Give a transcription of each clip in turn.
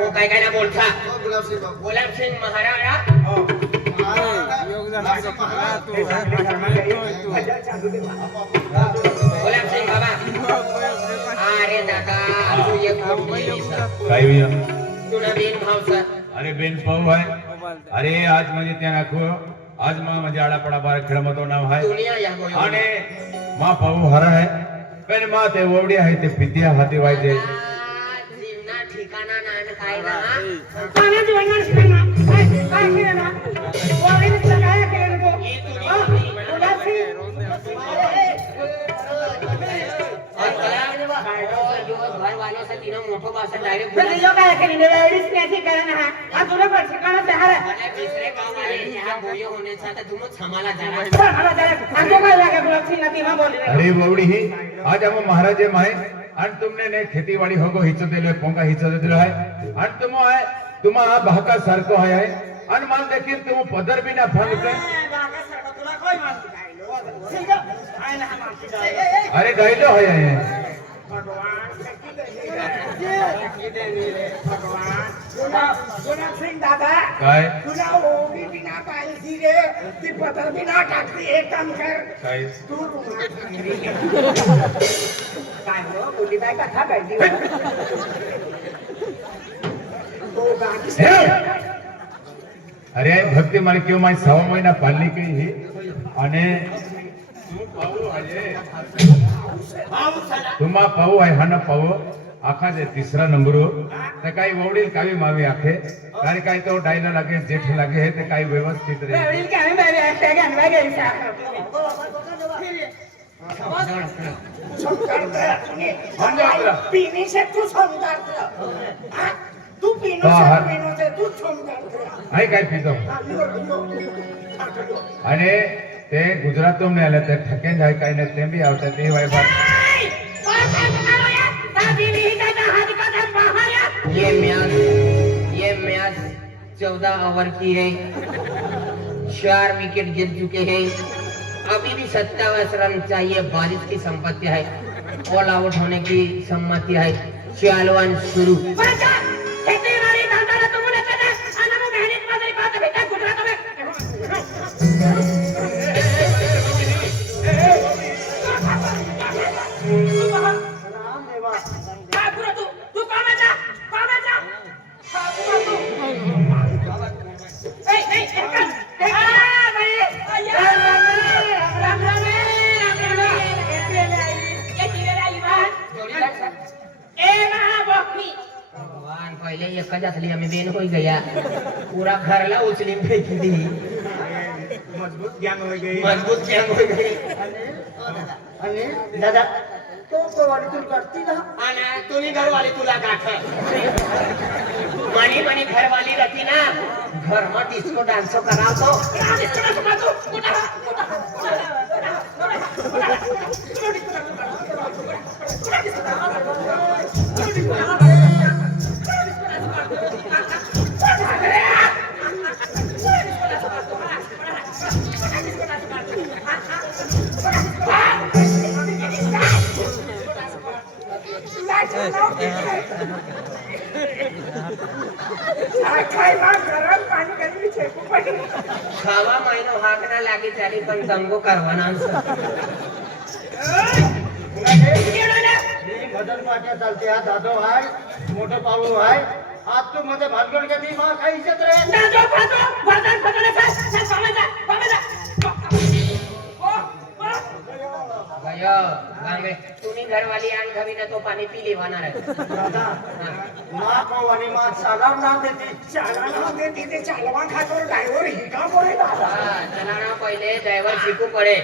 वो काय काय ना बोलता गुलाब सिंह महाराणा गुलाब सिंह बाबा अरे दादा तू ये काय भैया तुला बेन भाव सर अरे बेन पाऊ आहे अरे आज म्हणजे त्या नाखो आज म्हणजे आडापडा बार खेळमतो नाव आहे दुनिया या गोयो आणि मा पाऊ हर आहे पण मा ते ओवडी आहे ते पितिया हाती वायते जीवना ठिकाणा नान काय ना पाण्या जीवनावर शिकणं काय केलं ना वगैरे काय केलं तो गुलाब सिंह घर वालों से तीनों मोटो भाषण डायरेक्ट फिर जो काय केलं एवढीच त्याची कारण हा आ तुला पण ठिकाणा ते हार दूसरे गांव वाले यहाँ बोये होने से तो तुम हमारा जाना मला जरा आजो काय लागे गुलाब सिंह ती मा बोल अरे ओवडी ही आज हम महाराज माय आणि तुमने ने खेतीवाडी होगो हिच दिलोय पोंगा हिच दिलो आहे आणि तुम्हा भाका सारखो आहे आणि मला देखील तुम पदर बी ना फांगते तुला काय मानती काय ना मानती अरे गायलो आहे भगवान गुलाब सिंह दादा काय तुला ओबी बिना पाहिली रे ती पदर बिना टाकली एक काम कर काय तू काय हो बोली बाय कथा काढली हो गाडी अरे भक्ती मला किंवा माझी 6 महिना पाळली की ही आणि तुम्हा पाहू आहे हा ना पाहू आखा जे तिसरा नंबर हो तर काही वडील कावी मावी आखे कारण काही तो डायला लागे जेठ लागे हे ते काही व्यवस्थित रे वडील काय बाय हॅशटॅग आणवा घ्यायचा पीने से तू समझा तू पीनो से तू समझा आहे काय पितो आणि ते गुजरातून नाही आलं ते ठकेन जाय काही नाही ते बी आवतात ते वायफा ये मैच 14 ओवर की है 4 विकेट गिर चुके हैं अभी भी 27 रन चाहिए बारिश की संपत्ति है ऑल आउट होने की सम्मति है 4 शुरू पहले एक असली हमें बेन हो गया पूरा घर ला उचली फेंकी दी मजबूत गैंग हो गई आणि दादा तो वाली तू करती ना आणि तुम्ही घरवाली तुला गाठ मनी मनी घरवाली रहती ना घर में डिस्को डांस करावतो खावा महीनो हाथ ना लागी चाली पण दंगो करवाना भजन पाट्या चालते हा दादो हाय मोठं पाऊल हाय आज तू मध्ये भानगड घेतली मग काही इज्जत रे दादो फादो भजन गयो गांगे तुम्ही घरवाली आण घरी ना तो पाणी पी लेवाणार आहे दादा ना कोवानी मा चालव ना देती ते चालवा खातो ड्रायव्हर ही का बोले दादा चलाना पहिले ड्रायव्हर शिकू पडे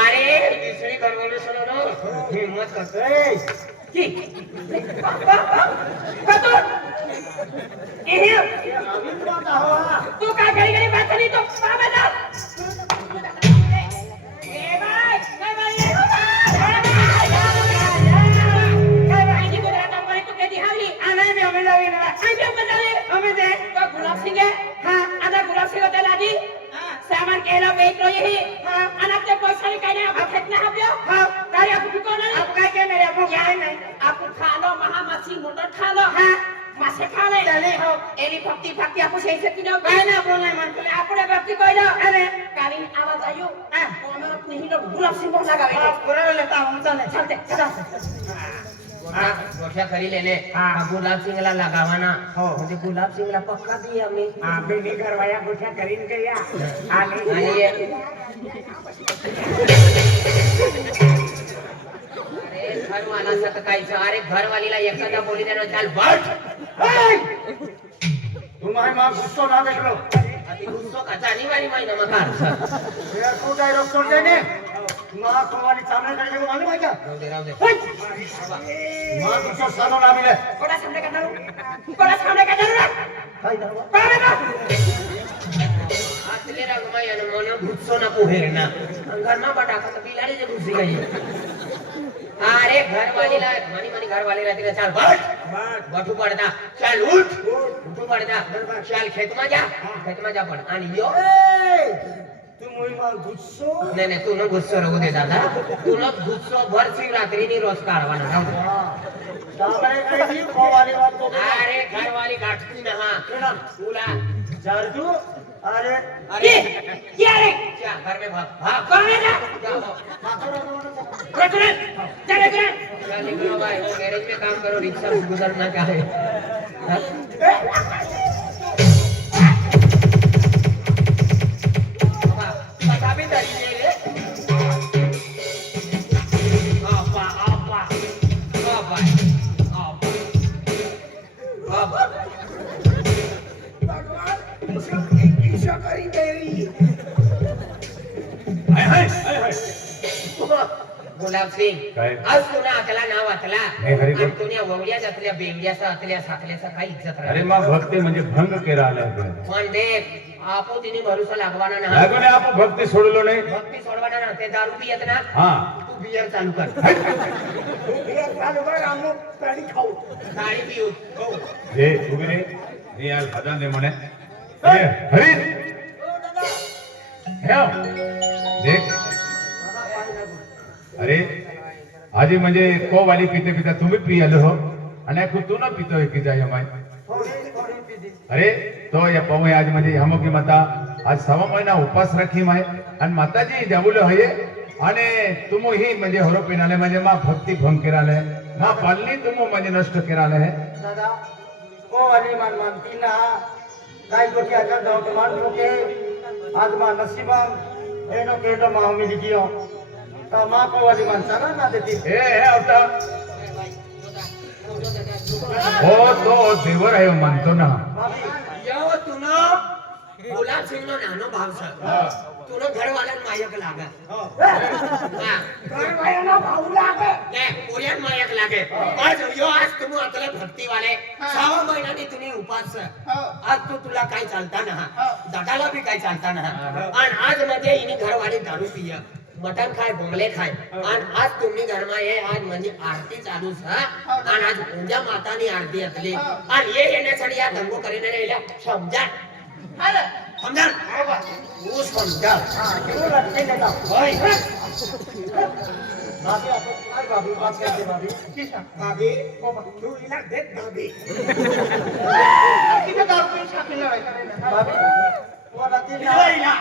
अरे दुसरी घरवाली सुनो नो हिम्मत करते की कतो तू काय घरी बात नाही तो बाबा जा सामान केला वेट लो यही अनाप ते पैसा काय नाही आपण खेत ना हब्यो काय मासे खाले त्याने हो एली फक्ती फक्ती आपण शेसे की नो काय ना बोलाय म्हणतो આપણે વ્યક્તિ કઈલો અરે કાલી આવાજ આવ્યો કોનો નહીં તો ગુલાબ સિંહ લગાવે बरोबर लेता हम चाले ચાલતે ચલા गोठ्या खरी लेले हा. गुलाब सिंगला लगावाना हो. म्हणजे गुलाब सिंगला पक्का दी आम्ही બેની ઘરવાયા ગોઠા કરીને ગયા આલે आणि अरे घरवाला सकाळचं अरे घरवालीला एखादा बोली देणार चाल बट तुम्हारे मां गुस्सो ना देखलो अति गुस्सो का जाणीवानी माहिती मग कार यार तू डायरेक्ट सोड देने मां कोवानी सामने करके मालूम है क्या राहू दे मां गुस्सो सानो ना मिले કોડા સામે કાઢો काय दावा आतले रगमा यानं मन गुस्सो ना पोहेरना घरमा बटाका तर बिलाडी जे घुसी गई अरे घरवालीला मनी घरवालीला तिला चाल बट बटू पडता चाल उठ उठू पडता चाल खेतमा जा पण आणि यो तू मोई मां गुस्सो नाही तू न गुस्सो राहू दे दादा तू न गुस्सो भर शिवरात्री नी रोज काढवाना राहू दे दाबळे काय दी कोवाली बात को अरे घरवाली काटती ना हा तुला जारदू अरे अरे क्या रे क्या घर में भाग कौन है ना जाओ रेस्टोरेंट चले गए क्या निकलो भाई वो गैरेज में काम करो रिक्शा गुजरना क्या है हाँ? बाबा, पता भी तरी नहीं रे आपा आपा आपा आपा गुलाब सिंग काय? आज तुला आकला नाव वाचला नाही, हरी बोल. आणि तुला ववड्या जातल्या बेंग्याचा आतल्या सातल्याचा काही इज्जत अरे राहिली मग भक्ती म्हणजे भंग केला आला पण देख आपो तिने भरोसा लागवाना ना लागून आपण भक्ती सोडलो नाही भक्ती सोडवाना ना ते दारू पियत ना हा तू बियर चालू कर गाडी पिऊ हो हे उभी रे हे यार भजन दे म्हणे हे, हरी हे, देख अरे आजी म्हणजे को वाली पिते पिता तुम्ही पियालो हो आणि ऐकू तू न पितोय की जाय माय अरे तो या पाहू आज म्हणजे हम की माता आज 6 महिना उपास राखी माय आणि माताजी जबुलो हये आणि तुम ही म्हणजे हरो पिनाले म्हणजे मा भक्ती भंग केराले मा पालनी तुम म्हणजे नष्ट केराले है दादा कोवाली मान मानती ना काय गोटी आका जाऊ तो मान लोके आज मा नसीबा एनो केटो मा हमी लिखियो ता मा कोवाली मान चला ना देती हे आता हो तो देवर आहे मानतो ना यो तुनो गुलाब सिंग नो नानो भाव सर तुनो घरवाल्यान मायक लागा हा ઘરવાયાનો ભાવ લાગે ने कोरियन मायक लागे आज यो आज तुम आतले भक्ती वाले 6 महिन्यानी तुम्ही उपास आज तुला काय चालता ना दादाला भी काय चालता ना आणि आज मध्ये इनी घरवाली दारू पिय मटन खाय बोंगले खाय आणि आज तुम्ही घरमा ये आज म्हणजे आरती चालू आणि आज पूजा मातानी आरती असली आणि ये येण्यासाठी या दंगो करीने राहिल्या समजा समजा तू समजा तू लटके देता होय भाभी आपण काय भाभी बात करते भाभी किसा ભાભી તું ઇલા દેખ ભાભી किती दारू पिऊन शाकीला आहे का नाही भाभी कोला ती ना ઇલા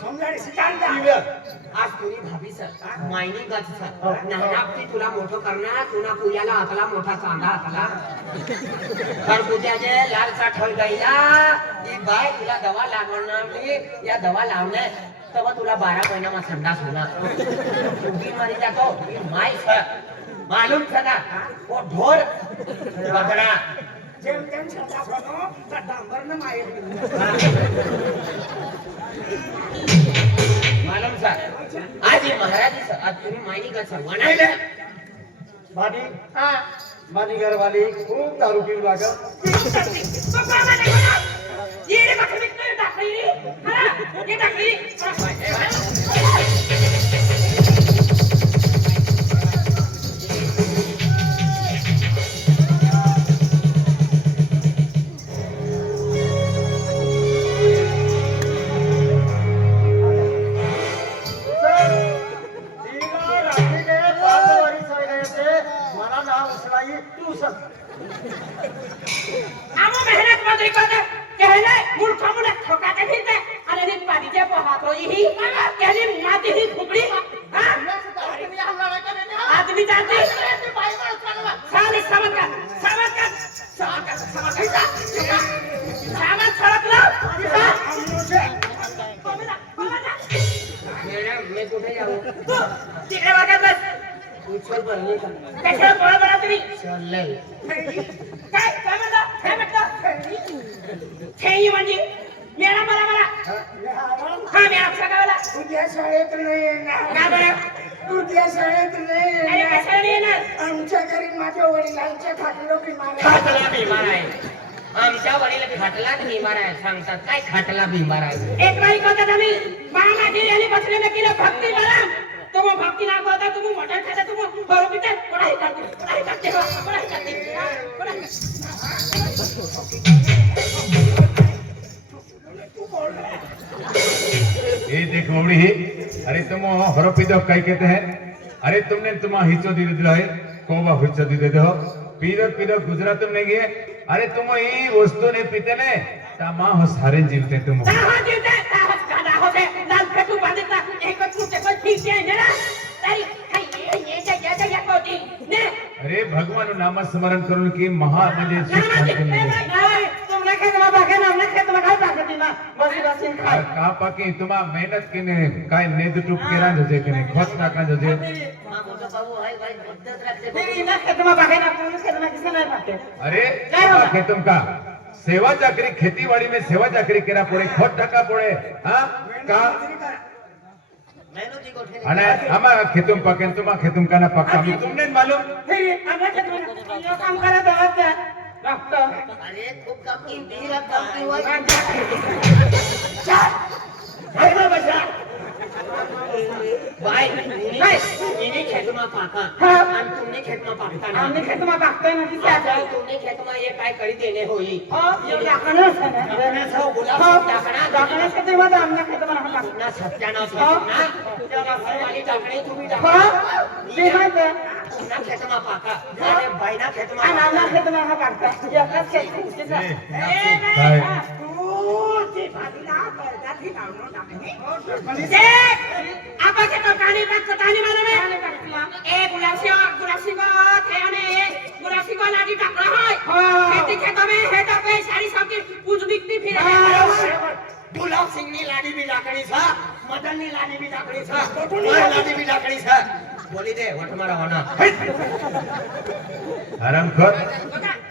સમજાડી સિકાંડા आज तुरी भाभी सर मायनी गच सर नानापती तुला मोठं करणार तुला पूजाला हातला मोठा चांदा हातला खरबुजाचे लालचा ठल गईला ही बाय तुला दवा लागवणारी या दवा लावणे तेव्हा तुला 12 महिन्याમાં संडास होणार उगी मारी जातो ही माय सर मालूम सदा वो ढोर बकरा જેમ તેમ છતાં ભણો તો ડાંબરને મારી मालूम सर आज ये महाराज सर आज तुम्ही मायनी गच सर वनायले भाभी मानी घर वाली खूब दारू पीऊ लागल ये रे बकरी नहीं डाकली हां ये डाकली रात्री के 5 वारी सो गए थे मला नाम आम्ही मेहनत मजुरी करते कहले मूर्ख मुले ठोकाते फिरते आणि नीट पाडीचे पोहातो ही केली माती ही फुकडी हां आदमी जाते सारी समजकार सामान सडकला मॅडम मी कुठे जाऊ तिकडे बघत बस उचल बनली का कशाला पळा बळा तुम्ही चाललंय काय म्हणता खेळी म्हणजे मॅडम मला हा मॅडम सगळ्याला उद्या शाळेत नाही येणार का बरं उद्या शाळेत नाही अरे येणार कशाला नाही येणार आमच्या घरी माझ्या वडिलांच्या खाटलो बिमार खाटला बिमार आहे आमच्या वडील खाटला बिमार आहे सांगतात काय खाटला बिमार आहे एक बाई कहता तुम्ही मामा जी यानी बसले में किलो भक्ति मरम तुम भक्ति ना कहता तुम मटन खाता तुम बरो पिते पढ़ाई करते हो पढ़ाई करते ये देख मौड़ी ही अरे तुम हरो पीदो कई कहते हैं अरे तुमने तुम हिस्सो दे दिलो है कोबा हिस्सो दे दे हो पीदो पीदो गुजरात में गए अरे तुम ये वस्तु ने पीते ने तमा हो सारे जीवते तुम ताहा जीवते ताहा गादा होते लाल फेटू बांधिता एक छूटे कोई ठीक है ना तारी ये कोती ने अरे भगवान नाम स्मरण करून की महा म्हणजे सुख शांती मिळते तुमने खेत में बाके ना हमने खेत में खाई बाके ना बसी बसी खाई का पाकी तुमा मेहनत केने काय नेद टूप केरा जजे केने खत नाका जजे मोठा बाबू आहे भाई पद्धत राखते मेरी ना खेत में बाके ना तुमने खेत में किसने नहीं बाके अरे खेतुम का सेवा चाकरी खेतीवाड़ी में सेवा चाकरी केरा पड़े खत टाका पड़े हां का मेहनती को ठेले અને આમાં ખેતુમ પાકે તુમા ખેતુમ કાના પાકા मी तुमने मालूम फिर हमने खेत में यो काम करे तो होते डॉक्टर अरे खूप काम की बिरा काम की हुआ भाई ना बचा भाई इन्हीं खेत में पाका हाँ। और तुमने खेत में पाकता ना हमने खेत में बाकते ना किसे अच्छा तुमने खेत में ये काय करी देने होई ये डाकणं है ना आपने सब गुलाब डाकणा डाकणं से ते मध्ये हमने खेत में बाकते ना सत्यानाश हाँ। ना तेव्हा वाली डाकणी तुम्ही हां डाकणा ते माहिती ना खेत में पाका अरे बाईना खेत में आणि आम्हाला खेत में बाकते एकच खेत किसा काय ती भाजीला करता ती लावून टाकली म्हणजे आपा के तो कहानी बात कहानी मालूम है ए गुलाबसी को थे ने गुलाबसी को लागी टाकला है खेती खेतों में है तो पे सारी सब्जी पूज बिकती फिर गुलाब सिंह ની લાડી બી લાકડી છે મદન ની લાડી બી લાકડી છે મારી લાડી બી લાકડી છે બોલી દે વટ મારા હોના आराम कर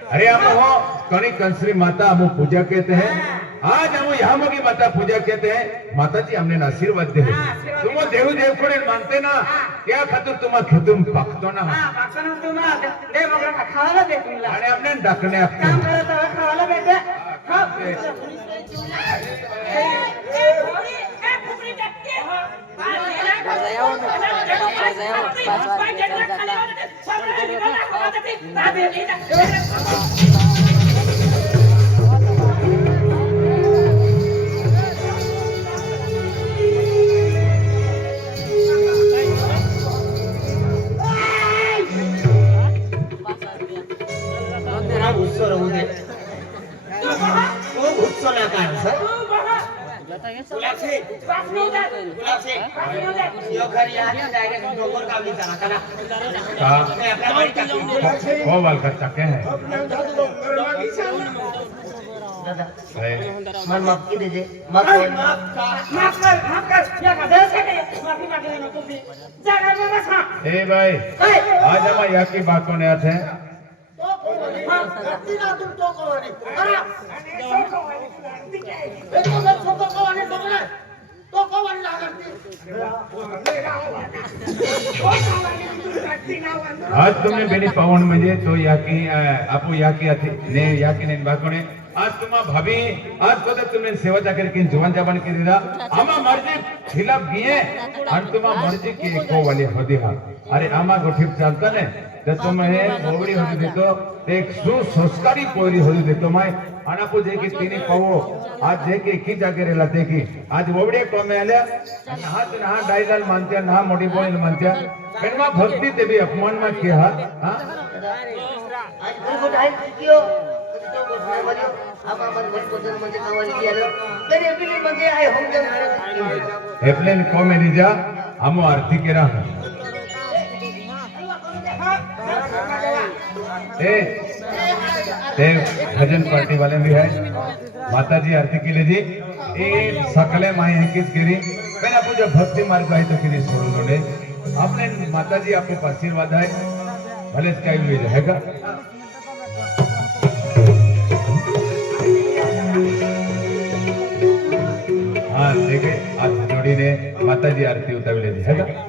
अरे हम हो कणी कंसरी माता हम पूजा कहते हैं आज हम यहाँ मोगी माता पूजा कहते हैं माता जी हमने आशीर्वाद दे तुम देव देव को मानते ना क्या खातर तुम खेतुम पकतो ना हां बाकना तुम्हाला दे मग खायला दे तुला आणि हमने डाकणे आपको काम करत आहे खायला भेटे हां ए फुकरी टाकते गुस्सो रहू दे खूप गुस्सो ना कर सर गुलाबसी गुलाबसी यो घर यार जाएगा डोंगर का भी चला करा मैं अपना बड़ी का वो वाल का चके हैं दादा है। मन माफ की दीजिए माफ कर या का दे सके माफी मांगे ना तू भी जगह में बस हां ए भाई आज हम यहाँ की बात करने आते हैं आज तुमने बेनी पावन म्हणजे तो याकी आपू याकी अथे ने याकी ने बाकोने आज तुम्हा भाभी आज पता तुमने सेवा जाकर के जवान जवान के दिला आमा मर्जी खिलाफ गिए आणि तुम्हा मर्जी की एको वाली होदी हा अरे आमा गोठीप चालता ने तर तुम्हे बोवडी होदी देतो ते एक सुसंस्कारी पोरी होदी देतो माय आणि आपू जे की तिने पावो आज जे की एकी जागे रेला ते की आज बोवडी कोमे आल्या ना डायलाल मानत्या ना मोठी बोल मानत्या पण मा भक्ती ते भी अपमान मा किया हा गोट आहे कियो तो गोट नाही बोलियो आप अपन घर को जन म्हणजे कावल किया तेरे बिली म्हणजे आहे हम जन एप्लेन कॉमेडी जा हमो आरती केरा ते भजन पार्टी वाले भी है माता जी आरती के लिए जी ये सकले माई है किस गिरी पहले पूजा भक्ति मार्ग है तो किरी सुनोने आपने माता जी आपको आशीर्वाद है भले इसका भी रहेगा हाँ देखे आज जोड़ी ने माता जी आरती उतार दी है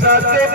साथे